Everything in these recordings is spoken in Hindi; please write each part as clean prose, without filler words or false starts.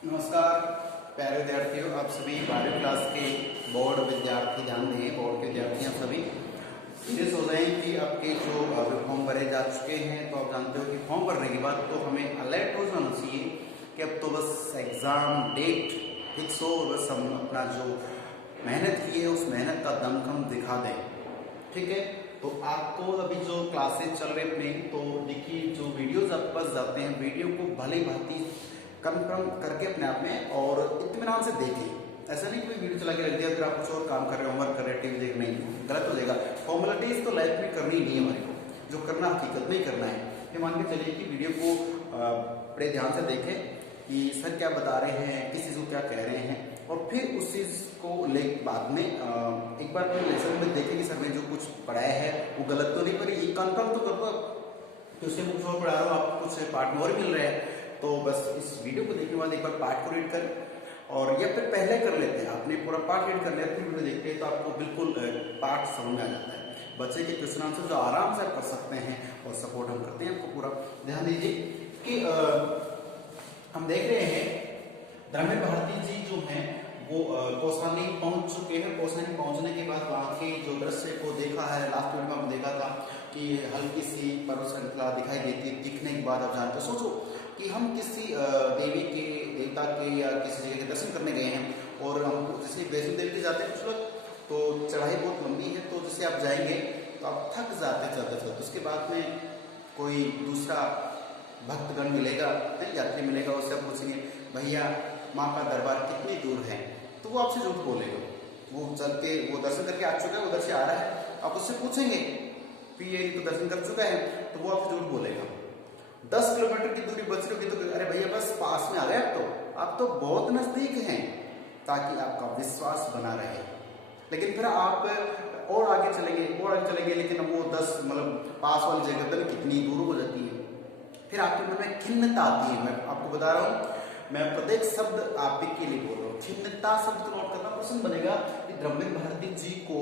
नमस्कार प्यारे विद्यार्थियों, आप सभी 12वीं क्लास के बोर्ड विद्यार्थी ध्यान दें। बोर्ड के विद्यार्थी आप सभी सीरियस हो जाएं कि आपके जो फॉर्म भरे जा चुके हैं। तो आप जानते हो कि फॉर्म भरने के बाद तो हमें अलर्ट हो जाना चाहिए कि अब तो बस एग्जाम डेट फिक्स हो और बस हम अपना जो मेहनत की है उस मेहनत का दमखम दिखा दें। ठीक है, तो आपको अभी जो क्लासेस चल रहे अपने, तो देखिए जो वीडियोज आपके पास जाते हैं, वीडियो को भली भांति कंफर्म करके अपने आप में और इत्मीनान से देखें। ऐसा नहीं कोई वीडियो चला के रख दिया फिर आप कुछ और काम कर रहे हो, होमवर्क कर रहे, टीवी देख, नहीं, गलत हो जाएगा। फॉर्मेलिटीज तो लाइफ में करनी नहीं है हमारे को, जो करना हकीकत में ही करना है। ये मान के चलिए कि वीडियो को बड़े ध्यान से देखें कि सर क्या बता रहे हैं, किस चीज़ को क्या कह रहे हैं, और फिर उस चीज़ को ले बाद में एक बार लेसन में देखें कि सर ने जो कुछ पढ़ाया है वो गलत तो नहीं, पर ये कंफर्म तो कर दो कि उससे कुछ और पढ़ा रहा हो, आपको कुछ पार्ट में और मिल रहा है। तो बस इस वीडियो को देखने के बाद एक बार पार्ट को रीड करें, और या फिर पहले कर लेते हैं, आपने पूरा पार्ट रीड कर लिया फिर वीडियो देखते हैं तो आपको बिल्कुल पार्ट समझ में आ जाता है। बच्चे के क्वेश्चन आंसर जो आराम से आप कर सकते हैं और सपोर्ट हम करते हैं आपको पूरा। ध्यान दीजिए कि हम देख रहे हैं धर्मेंद्र भारती जी जो हैं वो कौसानी पहुंच चुके हैं। कौसानी पहुंचने के बाद वहाँ के जो दृश्य को देखा है, लास्ट वीडियो में हमने देखा था कि हल्की सी पर्वत श्रृंखला दिखाई देती है। दिखने के बाद आप जानते, सोचो कि हम किसी देवी के, देवता के या किसी जगह के दर्शन करने गए हैं, और हम जैसे वैष्णो देवी के जाते हैं कुछ लोग, तो चढ़ाई बहुत लंबी है, तो जैसे आप जाएंगे तो आप थक जाते चलते चलते। उसके बाद में कोई दूसरा भक्तगण मिलेगा, यात्री मिलेगा, उससे आप पूछेंगे भैया माँ का दरबार कितनी दूर है, तो वो आपसे झूठ बोलेगा। वो चल के वो दर्शन करके आ चुका है, उधर से आ रहा है, आप उससे पूछेंगे कि ये तो दर्शन कर चुका है, तो वो आपसे झूठ बोलेगा। 10 किलोमीटर की दूरी बच रही होगी तो अरे भैया बस पास में आ गए, आप तो बहुत नजदीक हैं, ताकि आपका विश्वास बना रहे। लेकिन फिर आप और आगे चलेंगे लेकिन वो 10 मतलब पास वाली जगह पर कितनी दूर हो जाती है, फिर आपके मन में खिन्नता आती है। मैं आपको बता रहा हूँ, मैं प्रत्येक शब्द आप के लिए बोल रहा हूँ। खिन्नता शब्द को नोट करना प्रश्न बनेगा कि धर्मेंद्र भारती जी को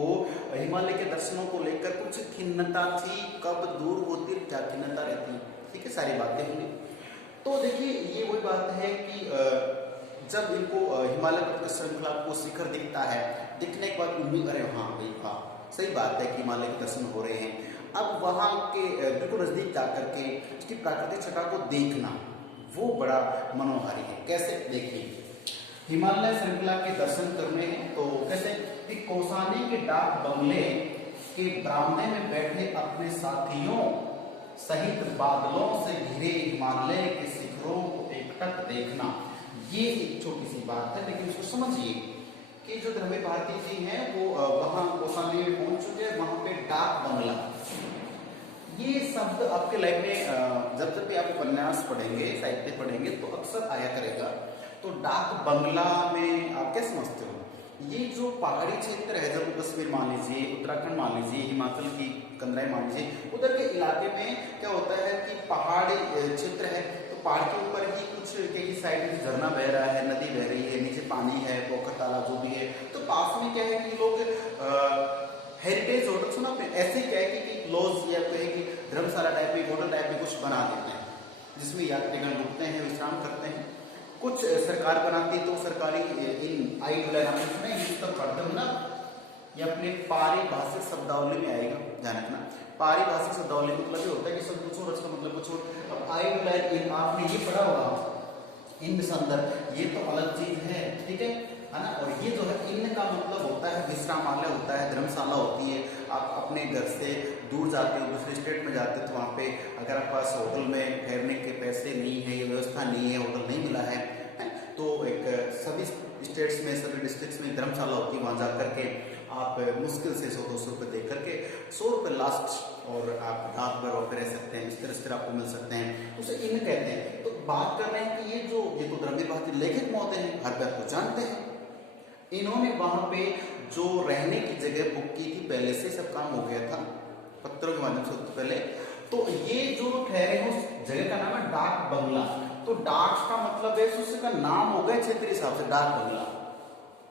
हिमालय के दर्शनों को लेकर कुछ खिन्नता थी, कब दूर होती, क्या खिन्नता रहती, ठीक है, सारी बातें होंगी। तो देखिए ये वही बात है कि जब इनको हिमालय पर्वत श्रृंखला को शिखर दिखता है, दिखने के बाद उम्मीद, अरे हाँ भाई हाँ सही बात है कि हिमालय के दर्शन हो रहे हैं। अब वहाँ के बिल्कुल नजदीक जाकर के उसकी प्राकृतिक छटा को देखना वो बड़ा मनोहारी है। कैसे, देखिए हिमालय श्रृंखला के दर्शन करने हैं तो कैसे कि कौसानी के डाक बंगले के बरामदे में बैठे अपने साथियों सहित बादलों से घिरे हिमालय के शिखरों को एकटक देखना, ये एक छोटी सी बात है, लेकिन उसको समझिए कि जो धर्मेंद्र भारती जी हैं वो वहां कौसानी में पहुंच चुके हैं। वहां पे डाक बंगला, ये शब्द आपके लाइफ में जब भी आप उपन्यास पढ़ेंगे, साहित्य पढ़ेंगे तो अक्सर आया करेगा। तो डाक बंगला में आप क्या समझते हो, ये जो पहाड़ी क्षेत्र है, जम्मू कश्मीर मान लीजिए, उत्तराखंड मान लीजिए, हिमाचल की कंदराई मान लीजिए, उधर के इलाके में क्या होता है कि पहाड़ी क्षेत्र है, तो पहाड़ के ऊपर ही कुछ कई साइड में झरना बह रहा है, नदी बह रही है, नीचे पानी है, पोखर तालाब जो भी है। तो पास में क्या है कि लोग हेरिटेज होटल, सुना आपने, ऐसे क्या है कि लॉज या कहे कि धर्मशाला टाइप में, होटल टाइप में कुछ बना देते हैं, जिसमें यात्रीगण रुकते हैं, विश्राम करते हैं। कुछ सरकार बनाती है, तो सरकारी इन आई पढ़ते हो ना, ये अपने पारिभाषिक शब्दावली में आएगा, ध्यान रखना। पारिभाषिक शब्दावली मतलब ये होता है कि सब कुछ और उसका मतलब कुछ और। अब आई इन आपने ये पढ़ा होगा, इन संदर्भ, ये तो अलग चीज है, ठीक है ना। और ये जो है इन का मतलब होता है विश्रामालय होता है, धर्मशाला होती है। आप अपने घर से दूर जाते हो, दूसरे स्टेट में जाते हो, तो वहाँ पे अगर आप पास होटल में ठहरने के पैसे नहीं है, व्यवस्था नहीं है, होटल नहीं मिला है, तो एक सभी स्टेट्स में, सभी डिस्ट्रिक्ट्स में धर्मशाला होती है। वहाँ जा करके आप मुश्किल से 100-200 रुपये दे करके 100 रुपये लास्ट, और आप रात भर और रह सकते हैं, इस तरह आपको मिल सकते हैं, उसे इन कहते हैं। तो बात कर रहे हैं कि ये तो धर्मेंद्र भारती लेखक महोदय हैं, हर बात को जानते हैं। इन्होंने वहां पे जो रहने की जगह बुक की थी, पहले से सब काम हो गया था पत्रों के माध्यम से पहले। तो ये जो ठहरे हैं उस जगह का नाम है डाक बंगला। तो डाक का मतलब है, उसका नाम हो गया क्षेत्रीय हिसाब से डाक बंगला।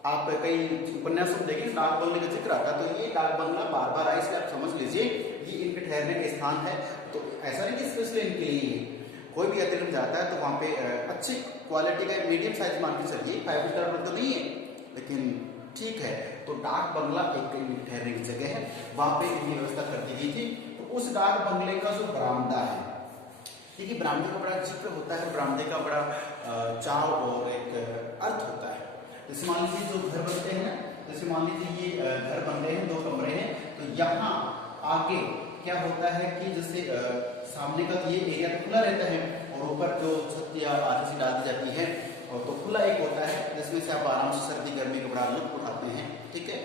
आप कई उपन्यास में देखेंगे डाक बंगले का जिक्र आता है, तो ये डाक बंगला बार बार आए, इसलिए आप समझ लीजिए ये इनके ठहरने का स्थान है। तो ऐसा नहीं कि स्पेशली इनके लिए कोई भी अतिरिक्त जाता है तो वहाँ पे अच्छी क्वालिटी का मीडियम साइज मान के चलिए, 5 स्टार तो नहीं है लेकिन ठीक है। तो डाक बंगला एक ठहरने की जगह है, वहाँ पे ये व्यवस्था कर दी गई थी। तो उस डाक बंगले का जो बरामदा है, देखिए बरामदे का बड़ा जिक्र होता है, बरामदे का बड़ा चाव और एक अर्थ होता है। जैसे मान लीजिए जो घर बनते हैं ना, जैसे मान लीजिए ये घर बन रहे हैं, 2 कमरे हैं, तो यहाँ आगे क्या होता है कि जैसे सामने का ये एरिया तो खुला रहता है और ऊपर जो छत या आधी सी डाल दी जाती है और तो खुला एक होता है जिसमें से आप आराम से सर्दी गर्मी का बड़ा लुत्फ उठाते हैं, ठीक है।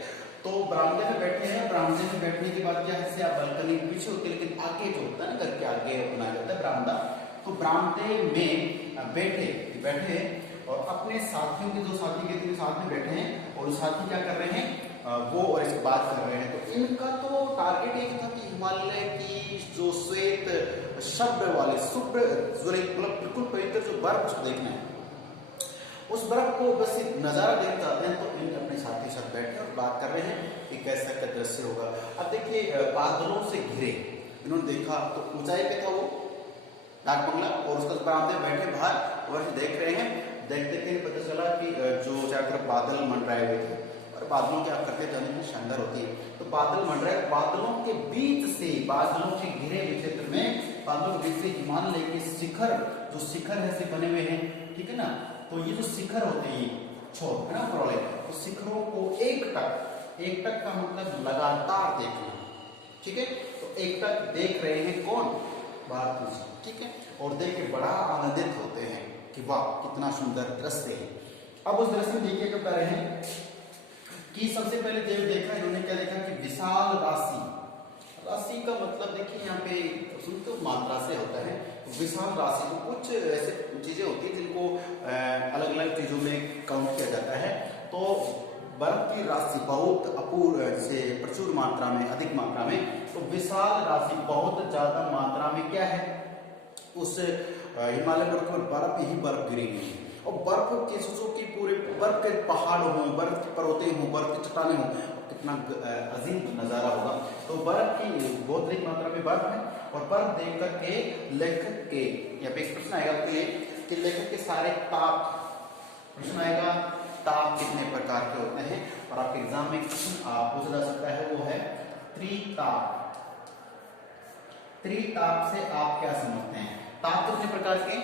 तो बरामदे में बैठे हैं, बरामदे में बैठने के बाद क्या है, जैसे आप बालकनी पीछे होती है लेकिन आगे जो होता है ना घर के आगे बनाया जाता है बरामदा, तो बरामदे में बैठे और अपने साथियों के, जो साथी के 3 साथ में बैठे हैं और साथी क्या कर रहे हैं, वो और इस बात कर रहे हैं। तो इनका तो टारगेट एक था कि हिमालय की जो श्वेत शब्द वाले शुभ्र मतलब बिल्कुल पवित्र जो बर्फ उसको देखना है, उस बर्फ को बस एक नजारा देखना चाहते हैं। तो इन अपने साथी साथ बैठे और बात कर रहे हैं कि कैसा का दृश्य होगा। अब देखिए बादलों से घिरे इन्होंने देखा, तो ऊंचाई पे था वो डाक बंगला और उसका बरामदे में बैठे बाहर और देख रहे हैं। देखते देखते पता चला कि जो चारों तरफ बादल मंडराए हुए थे और बादलों की आकृति जाने में शानदार होती है। तो बादल मंडराए, बादलों के बीच से, बादलों के घिरे हुए क्षेत्र में बादलों के बीच से हिमालय के शिखर, जो शिखर है से बने हुए हैं, ठीक है ना। तो ये जो शिखर होते हैं छोर है ना ऊपर वाले, तो शिखरों को एक टक का मतलब लगातार देखना, ठीक है। तो एक टक देख रहे हैं कौन, भारती जी, ठीक है। और देख के बड़ा आनंदित होते हैं कि वाह कितना सुंदर दृश्य है। अब उस दृश्य में देखिए क्या कर रहे हैं कि सबसे पहले देव देखा, इन्होंने क्या देखा कि विशाल राशि, राशि का मतलब देखिए यहाँ पे सुनते हो मात्रा से होता है, तो विशाल राशि तो कुछ ऐसे चीजें होती है जिनको अलग अलग चीजों में काउंट किया जाता है। तो बर्फ की राशि बहुत अपूर्व से प्रचुर मात्रा में, अधिक मात्रा में, तो विशाल राशि बहुत ज्यादा मात्रा में क्या है, उस हिमालय पर्वत पर बर्फ ही बर्फ गिरी हुई है। और बर्फ के सोचो कि पूरे बर्फ के पहाड़ हों, बर्फ की पर्वतें हों, बर्फ की चट्टानें हों, कितना अजीम नजारा होगा। तो बर्फ की बहुत अधिक मात्रा में बर्फ है और बर्फ देख करके लेखक के यहाँ पे एक प्रश्न आएगा आपके लिए कि लेखक के सारे ताप, प्रश्न आएगा ताप कितने प्रकार के होते हैं, और आपके एग्जाम में पूछा जा सकता है, वो है त्रिताप। त्रिताप से आप क्या समझते हैं? ताप कितने प्रकार के?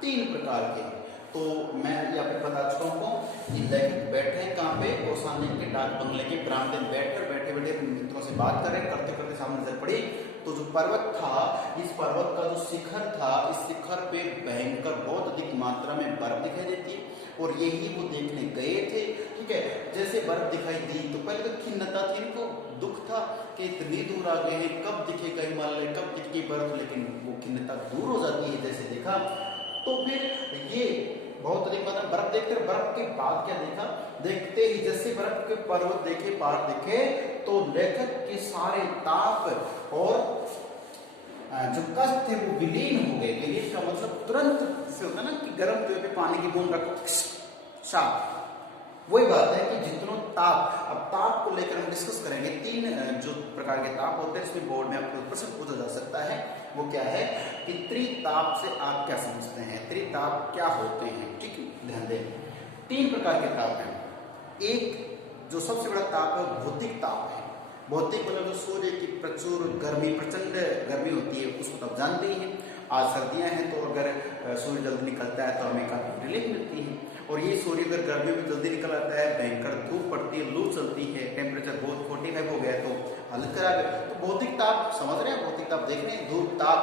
3 प्रकार के। तो मैं यहाँ पे बता चुका हूँ कि लेखक बैठे हैं कहाँ पे, और सामने के डाक बंगले के बरामदे में बैठकर बैठे बैठे अपने मित्रों से बात कर रहे, करते करते सामने नजर पड़ी तो जो पर्वत था, इस पर्वत का जो शिखर था, इस शिखर पे भयंकर बहुत अधिक मात्रा में बर्फ दिखाई देती है और यही वो देखने गए थे, ठीक है। जैसे बर्फ दिखाई दी तो पहले तो खिन्नता थी, इनको दुख था कि इतनी दूर आ गए हैं, कब दिखेगा हिमालय, कब दिखेगी बर्फ, लेकिन वो खिन्नता दूर हो जाती है जैसे देखा। तो फिर ये बहुत अधिक मात्रा बर्फ देखते, बर्फ के बाद क्या देखा, देखते ही जैसे बर्फ के पर्वत देखे, पहाड़ देखे, तो लेखक के सारे ताप और जो कष्ट थे वो विलीन हो गए। विलीन का मतलब तुरंत से होता है ना कि गर्म तवे पे पानी की बूंद रखो, साफ, वही बात है कि जितनों ताप, अब ताप को लेकर हम डिस्कस करेंगे। 3 जो प्रकार के ताप होते हैं, इसमें बोर्ड में आपको प्रश्न पूछा जा सकता है, वो क्या है कि त्रिताप से आप क्या समझते हैं, त्रिताप क्या होते हैं, ठीक है, ध्यान दें। 3 प्रकार के ताप हैं। एक जो सबसे बड़ा ताप है भौतिक ताप है। भौतिक मतलब जो सूर्य की प्रचुर गर्मी, प्रचंड गर्मी होती है, उसको तो आप जानते ही हैं। आज सर्दियां हैं तो अगर सूर्य जल्दी निकलता है तो हमें काफी रिलीफ मिलती है, और ये सूर्य अगर गर्मी में जल्दी निकल आता है, भयंकर धूप पड़ती है, लू चलती है, टेम्परेचर बहुत 45 हो गया तो हालत खराब है। तो भौतिक ताप समझ रहे हैं, भौतिक ताप देख रहे हैं, धूप ताप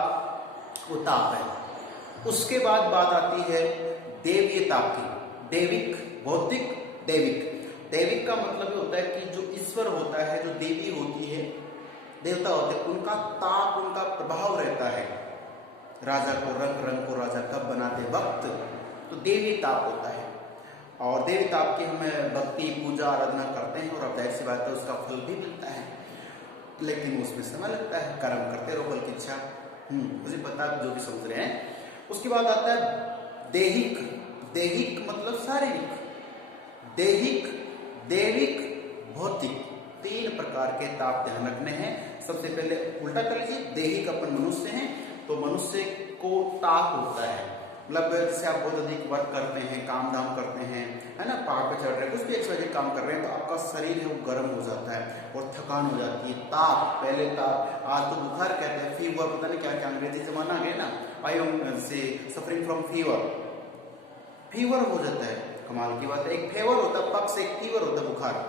वो ताप है। उसके बाद बात आती है देवीय ताप की, दैविक, भौतिक, दैविक। दैविक का मतलब ये होता है कि जो ईश्वर होता है, जो देवी होती है, देवता होते हैं, उनका ताप, उनका प्रभाव रहता है। राजा को रंग रंग को राजा कब बनाते वक्त, तो देवी ताप होता है। और देवी ताप की हम भक्ति, पूजा, आराधना करते हैं और अब जाहिर सी बात है उसका फल भी मिलता है, लेकिन उसमें समय लगता है, कर्म करते रहो फल की इच्छा। मुझे पता जो भी समझ रहे हैं। उसके बाद आता है दैहिक। दैहिक मतलब शारीरिक, दैहिक, दैविक, भौतिक। 3 प्रकार के ताप ध्यान रखने हैं। सबसे पहले उल्टा कर लीजिए, दैहिक अपन मनुष्य हैं तो मनुष्य को ताप होता है, मतलब जैसे आप बहुत अधिक वर्क करते हैं, काम धाम करते हैं, है ना, पहाड़ पे चढ़ रहे हैं, कुछ भी एक्सरसाइज काम कर रहे हैं, तो आपका शरीर है वो गर्म हो जाता है और थकान हो जाती है। ताप, पहले ताप, आज तो बुखार कहते हैं, फीवर, पता नहीं क्या क्या अंग्रेजी जमाना आ गया ना, आई एम से सफरिंग फ्रॉम फीवर, फीवर हो जाता है। कमाल की बात है, एक फेवर होता है पक्ष, एक फीवर होता है बुखार।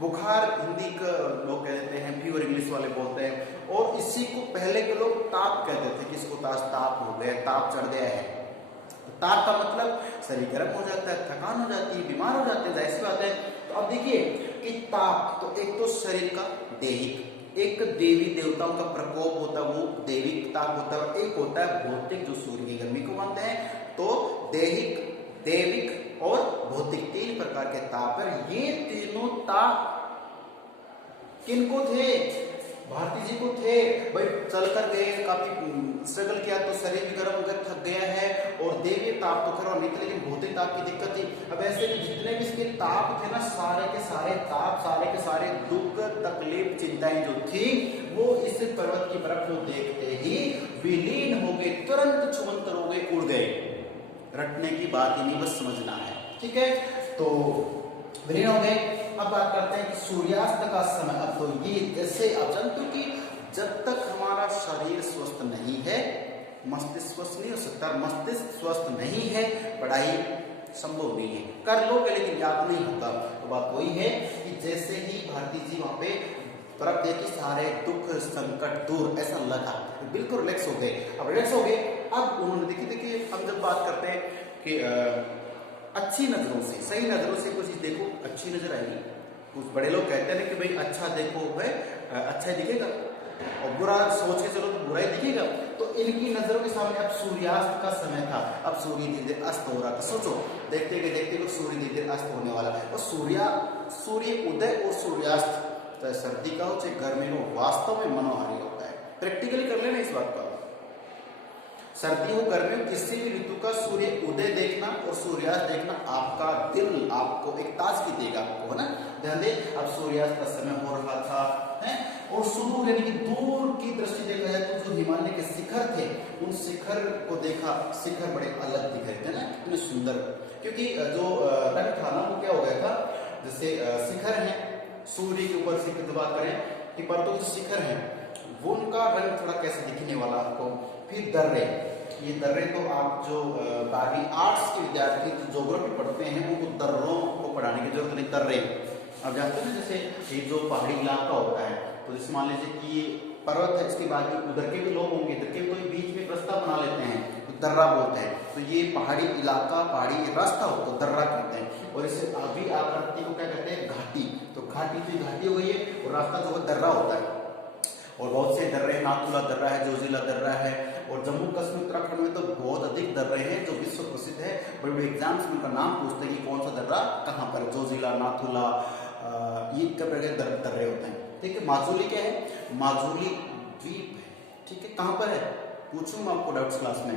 बुखार हिंदी का लोग कह देते हैं, फीवर इंग्लिश वाले बोलते हैं, और इसी को पहले के लोग ताप कहते थे, किसको ताप हो गया, ताप चढ़ गया है। ताप का मतलब शरीर गर्म हो जाता है, थकान हो जाती है, बीमार हो जाते हैं, जाहिर सी बात है। तो अब देखिए कि ताप, तो एक तो शरीर का दैहिक, एक देवी देवताओं का प्रकोप होता है, वो दैविक ताप होता है, एक होता है भौतिक, जो सूर्य की गर्मी को मानते हैं। तो दैहिक, दैविक और भौतिक, तीन प्रकार के ताप है। ये तीनों ताप किनको थे? भारती जी को थे। भाई चल कर गए, काफी स्ट्रगल किया तो शरीर भी गर्म होकर थक गया है, और देवी ताप तो खैर नहीं थे, लेकिन भौतिक ताप की दिक्कत थी। अब ऐसे भी जितने भी इसके ताप थे ना, सारे के सारे ताप, सारे के सारे दुख, तकलीफ, चिंताएं जो थी, वो इस पर्वत की बर्फ को देखते ही विलीन हो गए, तुरंत छुमंतर हो गए, उड़ गए। रटने की बात ही नहीं, बस समझना है, ठीक है। तो विलीन हो गए। अब बात करते हैं कि सूर्यास्त का समय। अब तो ये जैसे आप जानते हो कि जब तक हमारा शरीर स्वस्थ नहीं है, मस्तिष्क स्वस्थ नहीं हो सकता, मस्तिष्क स्वस्थ नहीं है, पढ़ाई संभव नहीं है, कर लोगे लेकिन याद नहीं होता। तो बात वही है कि जैसे ही भारती जी वहां पे तरफ देखी, सारे दुख संकट दूर, ऐसा लगा, बिल्कुल रिलैक्स हो गए। अब रिलैक्स हो गए, अब उन्होंने देखिए हम जब बात करते हैं कि अच्छी नजरों से, सही नजरों से कोई चीज देखो, अच्छी नजर आएगी। कुछ बड़े लोग कहते हैं कि भाई अच्छा देखो भाई अच्छा दिखेगा, और बुरा सोच के चलो तो बुरा ही दिखेगा। तो इनकी नजरों के सामने अब सूर्यास्त का समय था, अब सूर्य धीरे धीरे अस्त हो रहा था। सोचो, देखते देखते सूर्य धीरे धीरे अस्त होने वाला है, और सूर्य उदय और सूर्यास्त, चाहे सर्दी का हो चाहे गर्मी हो, वास्तव में मनोहारी होता है। प्रैक्टिकली कर लेना इस बात का, सर्दी हो गर्मी हो, किसी भी ऋतु का सूर्य उदय देखना और सूर्यास्त देखना, आपका दिल आपको एक ताजगी देगा, आपको, है ना। ध्यान दे, अब सूर्यास्त का समय हो रहा था, है, और सुदूर यानी कि दूर की दृष्टि देखा जाए तो जो हिमालय के शिखर थे, उन शिखर को देखा, शिखर बड़े अलग दिख रहे थे ना, कितने सुंदर। क्योंकि जो रंग था ना, वो क्या हो गया था, जैसे शिखर है, सूर्य के ऊपर शिखर की बात करें कि पर्वतों के शिखर है, वो उनका रंग थोड़ा कैसे दिखने वाला आपको। फिर दर्रे, ये दर्रे तो आप जो बाकी आर्ट्स के विद्यार्थी जो ज्योग्राफी पढ़ते हैं, उनको दर्रों को पढ़ाने की जरूरत नहीं। दर्रे आप जानते हैं, जैसे ये जो पहाड़ी इलाका होता है, तो जैसे मान लीजिए कि ये पर्वत है, इसके बाद उधर के भी लोग होंगे, इधर के कोई बीच में रास्ता बना लेते हैं तो दर्रा बोलते हैं। तो ये पहाड़ी इलाका, पहाड़ी रास्ता हो तो दर्रा कहते हैं, और इसे अभी आकृति को क्या कहते हैं, घाटी। तो घाटी तो घाटी हो गई है, और रास्ता जो है दर्रा होता है। और बहुत से दर्रे, नाथुला दर्रा है, जोजिला दर्रा है, और जम्मू कश्मीर उत्तराखंड में तो बहुत अधिक दर्रे हैं जो विश्व प्रसिद्ध है। बड़े बड़े एग्जाम्स में उनका नाम पूछते हैं कि कौन सा दर्रा कहाँ पर, जोजिला, नाथुला, ये दर्रे होते हैं, ठीक है। माजुली क्या है, माजुली द्वीप है, ठीक है। कहाँ पर है पूछूंगा आपको डाउट्स क्लास में,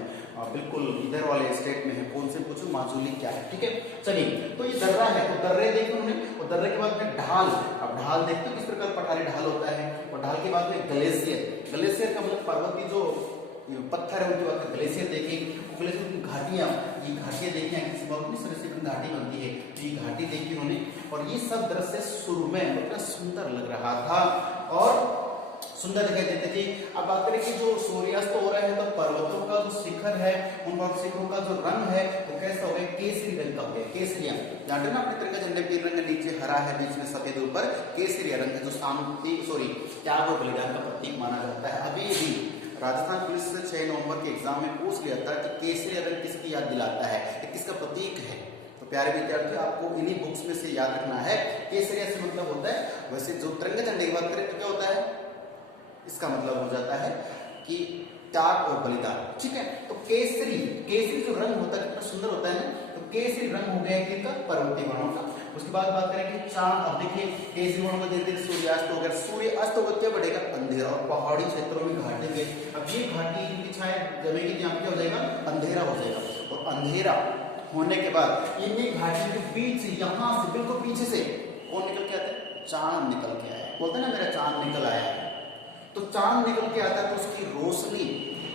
बिल्कुल इधर वाले स्टेट में है, कौन से पूछूं, माजुली क्या है, ठीक है। चलिए, तो ये दर्रा है, तो दर्रे देखे उन्होंने, और दर्रे के बाद में ढाल। अब ढाल देखते हो किस प्रकार पठारी ढाल होता है, और ढाल के बाद में ग्लेशियर। ग्लेशियर का मतलब पर्वतीय जो पत्थर है उनके बाद ग्लेशियर देखे, ग्लेशियर की घाटियां, ये घाटियां देखी, किसी बहुत तरह से घाटी बनती है, तो ये घाटी देखी उन्होंने, और ये सब दृश्य शुरू में इतना सुंदर लग रहा था और सुंदर दिखाई देते थे। अब बात करें कि जो सूर्यास्त हो रहा है, तो पर्वतों का जो शिखर है, उन शिखरों का जो रंग है वो कैसा हो गया, केसरी रंग का हो गया। केसरिया जानते ना अपने तिरंगा झंडे के रंग, नीचे हरा है, बीच में सफेद, ऊपर केसरिया रंग है, जो शांति त्याग और बलिदान का प्रतीक माना जाता है। अभी भी राजस्थान पुलिस से 6 नवंबर के एग्जाम में पूछ लिया था कि केसरिया रंग किसकी याद दिलाता है, किसका प्रतीक है। तो प्यारे विद्यार्थी, आपको इन्हीं बुक्स में से याद रखना है। केसरिया से मतलब होता है, वैसे जो तिरंगा झंडे की बात करें तो क्या होता है, इसका मतलब हो जाता है कि त्याग और बलिदान, ठीक है। तो केसरी, केसरी जो रंग होता है कितना सुंदर होता है ना, तो केसरी रंग हो गया किसका, पर्वतीय वर्णों का। उसके बाद बात करें कि चांद। अब देखिए केसरी वर्णों में धीरे धीरे सूर्यास्त हो गया, सूर्य अस्त होगा क्या बढ़ेगा, अंधेरा, और पहाड़ी क्षेत्रों में घाटी गए। अब ये घाटी की छाया जमेगी, यहाँ पे क्या हो जाएगा, अंधेरा हो जाएगा, और अंधेरा होने के बाद इन्हीं घाटी के बीच से, यहाँ से बिल्कुल पीछे से कौन निकल के आता है, चांद निकल के आया है। बोलते ना मेरा चांद निकल आया है, तो चांद निकल के आता है तो उसकी रोशनी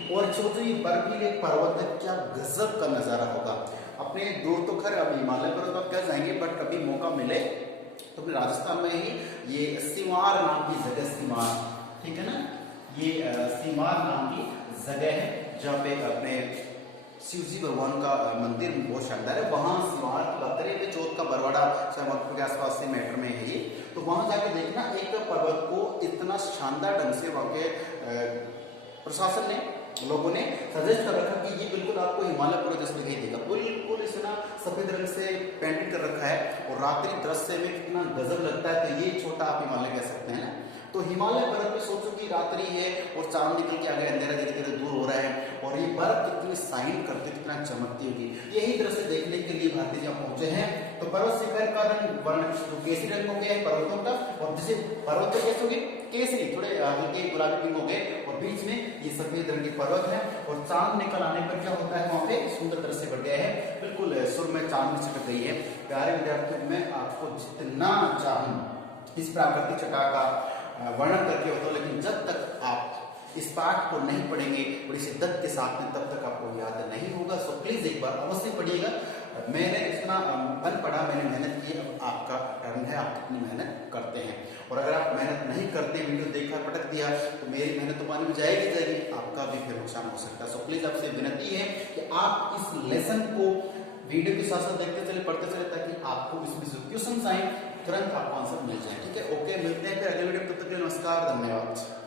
और सोचो ये बर्फीले पर्वत है, क्या गजब का नजारा होगा। अपने दूर तो खैर अब हिमालय पर्वत आप क्या जाएंगे, बट कभी मौका मिले तो अपने राजस्थान में ही ये सिवार नाम की जगह, सिवार, ठीक है ना, ये सिवार नाम की जगह है जहाँ पे अपने शिव जी भगवान का मंदिर बहुत शानदार है। वहां सिवार की बात करें, चौथ का बरवाड़ा सहमदपुर के आसपास से मैटर में है ये, तो वहां जाकर देखना एक पर्वत को इतना शानदार ढंग से वहां के प्रशासन ने, लोगों ने सजेस्ट कर रखा कि ये बिल्कुल आपको हिमालय पर्वत जैसे दिखाई देगा, बिल्कुल इतना सफेद रंग से पेंटिंग कर रखा है और रात्रि दृश्य में कितना गजब लगता है। तो ये छोटा आप हिमालय कह सकते हैं ना। तो हिमालय पर्वत पे सोचो कि रात्रि है और चांद निकल के आ गया, अंधेरा धीरे धीरे दूर हो रहा है और ये बर्फ कितनी शाइन करती, कितना चमकती होगी। यही दृश्य देखने के लिए भारतीय जहाँ पहुंचे हैं, तो पर्वत शिखर का रंग वर्ण जो केसरी रंग हो गया है पर्वतों का, और जैसे पर्वत तो कैसे हो गए, केसरी थोड़े हल्के गुलाबी पिंक हो गए, और बीच में ये सफेद रंग के पर्वत है। और चांद निकल आने पर क्या होता है, वहां पे सुंदर दृश्य बढ़ गया है, बिल्कुल सुर में चांद चिपक गई है। प्यारे विद्यार्थियों, मैं आपको जितना चाहूं इस प्राकृतिक छटा का वर्णन करके होता, लेकिन जब तक आप इस पाठ को नहीं पढ़ेंगे बड़ी शिद्दत के साथ में, तब तक आपको याद नहीं होगा। सो प्लीज एक बार अवश्य पढ़िएगा। मैंने इतना पढ़ा, मैंने मेहनत की, अब आपका टर्न है, आप कितनी मेहनत करते हैं। और अगर आप मेहनत नहीं करते, वीडियो देखकर पटक दिया, तो मेरी मेहनत तो पानी में जाएगी, आपका भी फिर नुकसान हो सकता है। सो प्लीज आपसे विनती है कि आप इस लेसन को वीडियो के साथ साथ देखते चले, पढ़ते चले, ताकि आपको इसमें जो क्वेश्चन आए तुरंत आपको आंसर मिल जाए। ठीक है, ओके, मिलते हैं फिर अगले वीडियो में, तब तक के लिए नमस्कार, धन्यवाद।